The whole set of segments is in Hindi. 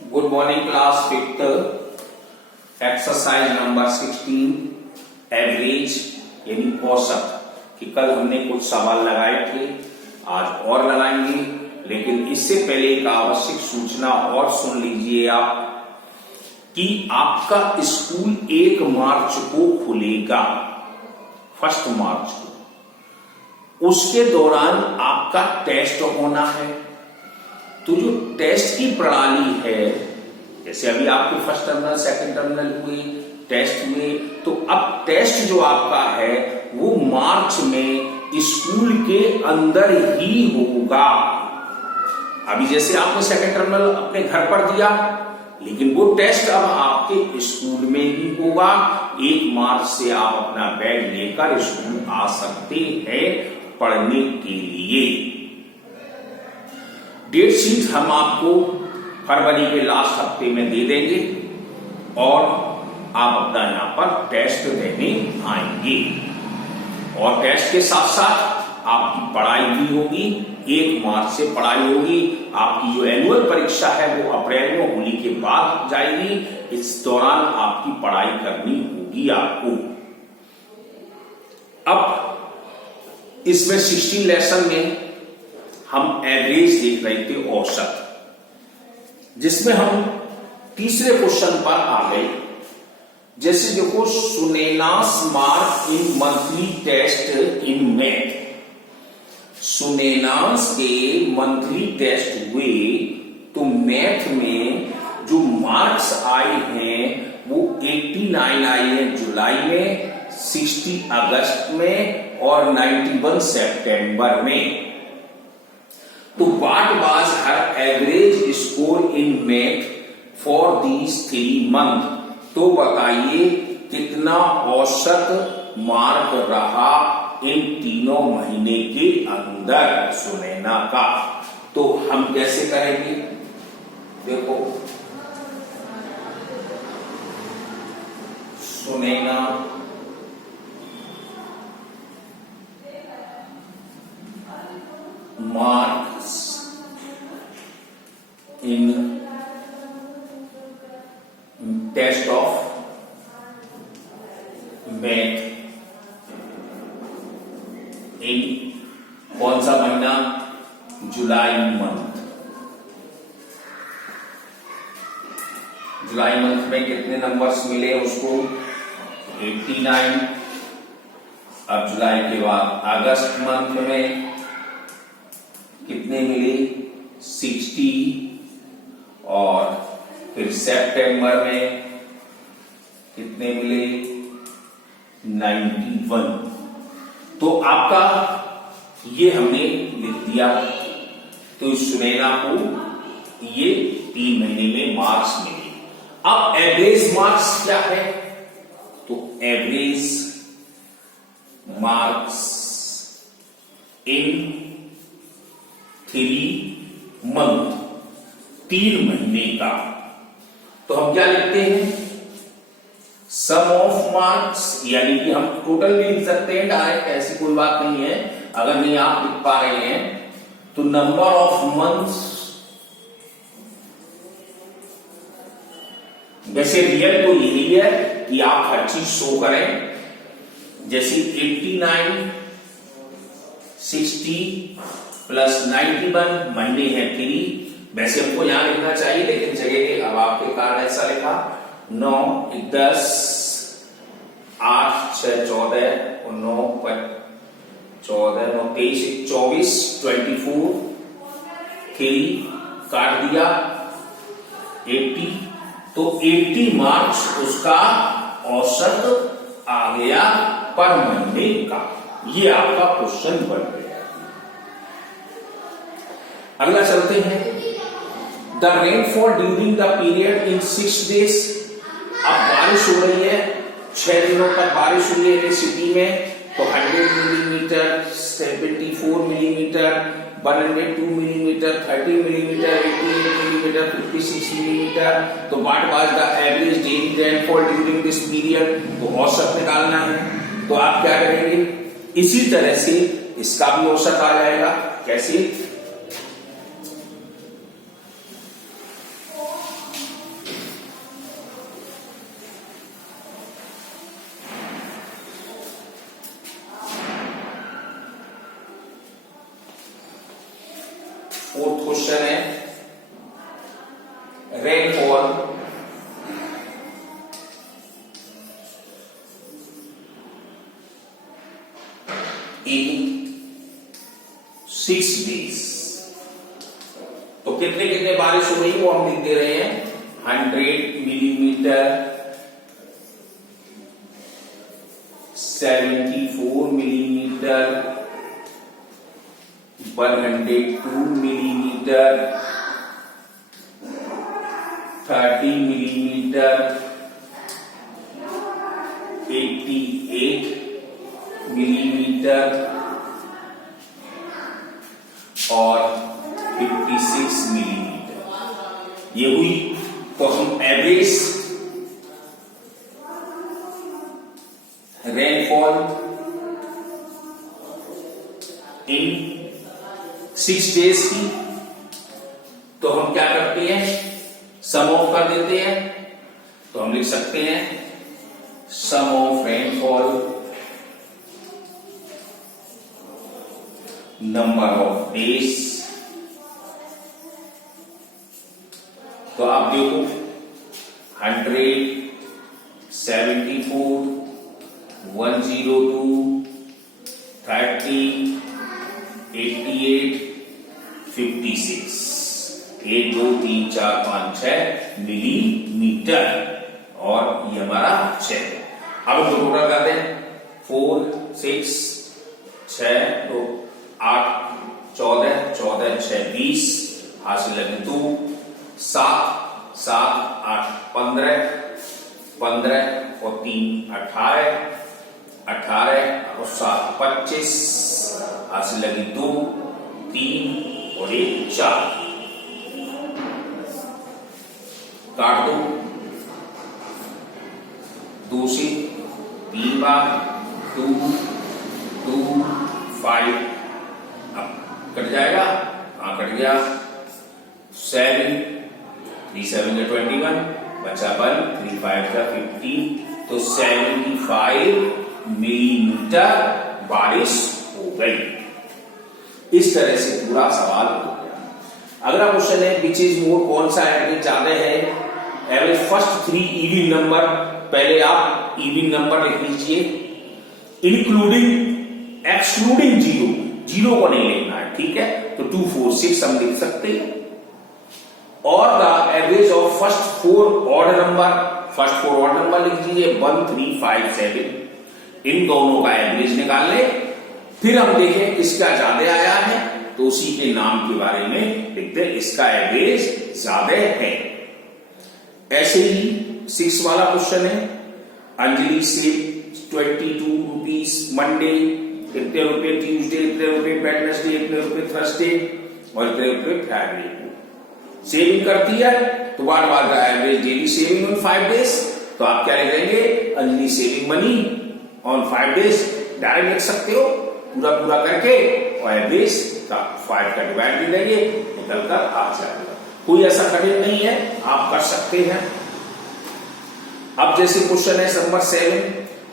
Good morning class fifth exercise number 16 average यानी औसत। कि कल हमने कुछ सवाल लगाए थे, आज और लगाएंगे, लेकिन इससे पहले एक आवश्यक सूचना और सुन लीजिए आप कि आपका स्कूल 1 मार्च को खुलेगा, 1 मार्च को। उसके दौरान आपका टेस्ट होना है। तो जो टेस्ट की प्रणाली है, जैसे अभी आपके फर्स्ट टर्मिनल सेकंड टर्मिनल हुए, टेस्ट हुए, तो अब टेस्ट जो आपका है वो मार्च में स्कूल के अंदर ही होगा। अभी जैसे आपने सेकंड टर्मिनल अपने घर पर दिया, लेकिन वो टेस्ट अब आपके स्कूल में ही होगा। 1 मार्च से आप अपना बैग लेकर स्कूल आ सकते हैं पढ़ने के लिए। डेट शीट हम आपको फरवरी के लास्ट हफ्ते में दे देंगे और आप अपना यहां पर टेस्ट देने आएंगे। और टेस्ट के साथ साथ आपकी पढ़ाई भी होगी। 1 मार्च से पढ़ाई होगी। आपकी जो एनुअल परीक्षा है वो अप्रैल में होली के बाद जाएगी। इस दौरान आपकी पढ़ाई करनी होगी आपको। अब इसमें 16 लेसन में हम एवरेज देख रहे थे, औसत, जिसमें हम तीसरे क्वेश्चन पर आ गए। जैसे देखो, Sunaina's mark in monthly test in math. Sunaina's के मंथली टेस्ट हुए तो मैथ में जो मार्क्स आए हैं वो 89 आए हैं जुलाई में, 60 अगस्त में और 91 सितंबर में। तो what was her average score in math for these 3 month. तो बताइए कितना औसत मार्क रहा इन तीनों महीने के अंदर सुनैना का। तो हम कैसे करेंगे, देखो, Sunaina marks in test of math in कौन सा महीना, जुलाई मंथ। जुलाई मंथ में कितने नंबर्स मिले उसको, 89। अब जुलाई के बाद अगस्त मंथ में कितने मिले, 60। और फिर सितंबर में कितने मिले, 91। तो आपका ये हमने लिख दिया। तो सुनैना को ये 3 महीने में मार्क्स मिले। अब एवरेज मार्क्स क्या है, तो एवरेज मार्क्स इन 3 मंथ, 3 महीने का। तो हम क्या लिखते हैं, सम ऑफ मार्क्स, यानी कि हम टोटल भी लिख सकते हैं डायरेक्ट, ऐसी कोई बात नहीं है। अगर नहीं आप लिख पा रहे हैं तो नंबर ऑफ मंथ्स, वैसे रियल तो यही है कि आप हर चीज शो करें। जैसे 89, 60 प्लस 91 महीने हैं 3। वैसे हमको यहां लिखना चाहिए, लेकिन जगह के अब आपके कारण ऐसा लिखा। 9, 10, 8, 6, 14 और 9, 14, 9, 23, 24, 24, 3 काट दिया 80। तो 80 मार्क्स उसका औसत आ गया पर महीने का। ये आपका क्वेश्चन बन गया। अगला चलते हैं, the rainfall during the period in 6 days. अब बारिश हो रही है, 6 दिनों तक बारिश हुई है सिटी में। तो 100 millimetre, 74 millimetre, 102 millimetre, 30 millimetre, 88 millimetre, 56 millimetre. तो what was the average daily rainfall during this period. तो औसत निकालना है। तो आप क्या करेंगे, इसी तरह से इसका भी औसत आ जाएगा। कैसे, rainfall in 6 days। तो कितने कितने बारिश हो रही है वो हम लिख दे रहे हैं 100 millimetre, 74 millimetre, 102 millimetre, 30 millimetre, 88 millimetre और 56 मिलीमीटर। ये हुई। तो हम एवरेज रेनफॉल इन 6 डेज की, तो हम क्या करते हैं, सम ऑफ कर देते हैं। तो हम लिख सकते हैं sum of rainfall number of days. तो आप देखो 100, 74, 102, 30, 88, 56, 1 2 3 4 5 6 मिलीमीटर और ये हमारा 6। अब हम टोटल कर दें 4 6 6 2 8 14 14 6 20 हासिल लगे 2 7 7 8 15 15 और 3 18 18 और 7 25 हासिल लगी 2 3 और 1 4। काट दो 2 से 3 बार 2 2 5 अब कट जाएगा। हाँ कट गया। 7 3 7 का 21 बचा 1 3 5 का 15। तो 75 मिलीमीटर बारिश हो गई। इस तरह से पूरा सवाल हो गया। अगला क्वेश्चन है विच इज मोर, कौन सा एवरेज ज्यादा है। एवरेज फर्स्ट 3 इवन नंबर, पहले आप इवन नंबर लिख लीजिए इंक्लूडिंग एक्सक्लूडिंग 0, 0 को नहीं लिखना है, ठीक है। तो 2 4 6 हम लिख सकते हैं। और the average of first 4 odd number, first 4 odd number लिख लीजिए 1 3 5 7। इन दोनों का एवरेज निकाल ले, फिर हम देखें किसका ज्यादा आया है तो उसी के नाम के बारे में लिखते हैं, इसका एवरेज ज्यादा है। ऐसे ही 6 वाला क्वेश्चन है अंजलि से 22 रुपीज मंडे, इतने रुपए ट्यूसडे, इतने रुपए वेडनेसडे, इतने रुपए थर्सडे और इतने रुपए फ्राइडे को सेविंग करती है। तो what was the average daily saving on 5 days. तो आप क्या लिख देंगे Anjali saving money on 5 days, direct लिख सकते हो पूरा पूरा करके और एवरेज का 5 का डिवाइड भी देंगे निकल कर आ जाएगा। कोई ऐसा कठिन नहीं है, आप कर सकते हैं। अब जैसे क्वेश्चन है number 7,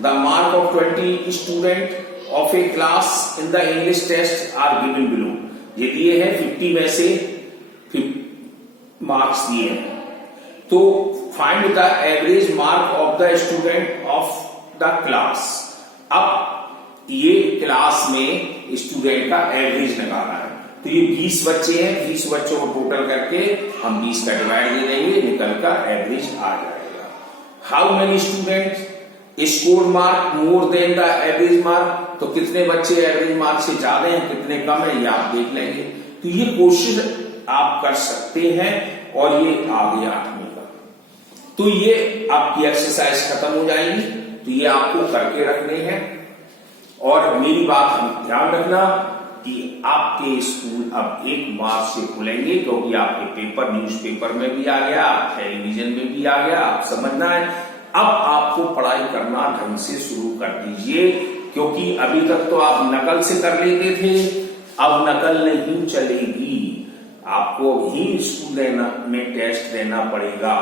the mark of 20 student of a class in the English test are given below. ये दिए हैं 50 में से मार्क्स दिए हैं। तो find the average mark of the student of the class. अब ये क्लास में स्टूडेंट का एवरेज निकालना है। तो ये 20 बच्चे हैं, 20 बच्चों को टोटल करके हम 20 का डिवाइड दे देंगे, निकल कर एवरेज आ जाएगा। How many student score mark more than the average mark. तो कितने बच्चे एवरेज मार्क से ज्यादा हैं, कितने कम है, ये आप देख लेंगे। तो ये क्वेश्चन आप कर सकते हैं और ये आ गया 8वीं का। तो ये आपकी एक्सरसाइज खत्म हो जाएगी। तो ये आपको करके रखने हैं। और मेरी बात हम ध्यान रखना कि आपके स्कूल अब 1 मार्च से खुलेंगे, क्योंकि आपके पेपर न्यूज़पेपर में भी आ गया, टेलीविजन में भी आ गया। आप समझना है अब आपको पढ़ाई करना ढंग से शुरू कर दीजिए, क्योंकि अभी तक तो आप नकल से कर लेते थे, अब नकल नहीं चलेगी। आपको भी स्कूल में टेस्ट देना पड़ेगा।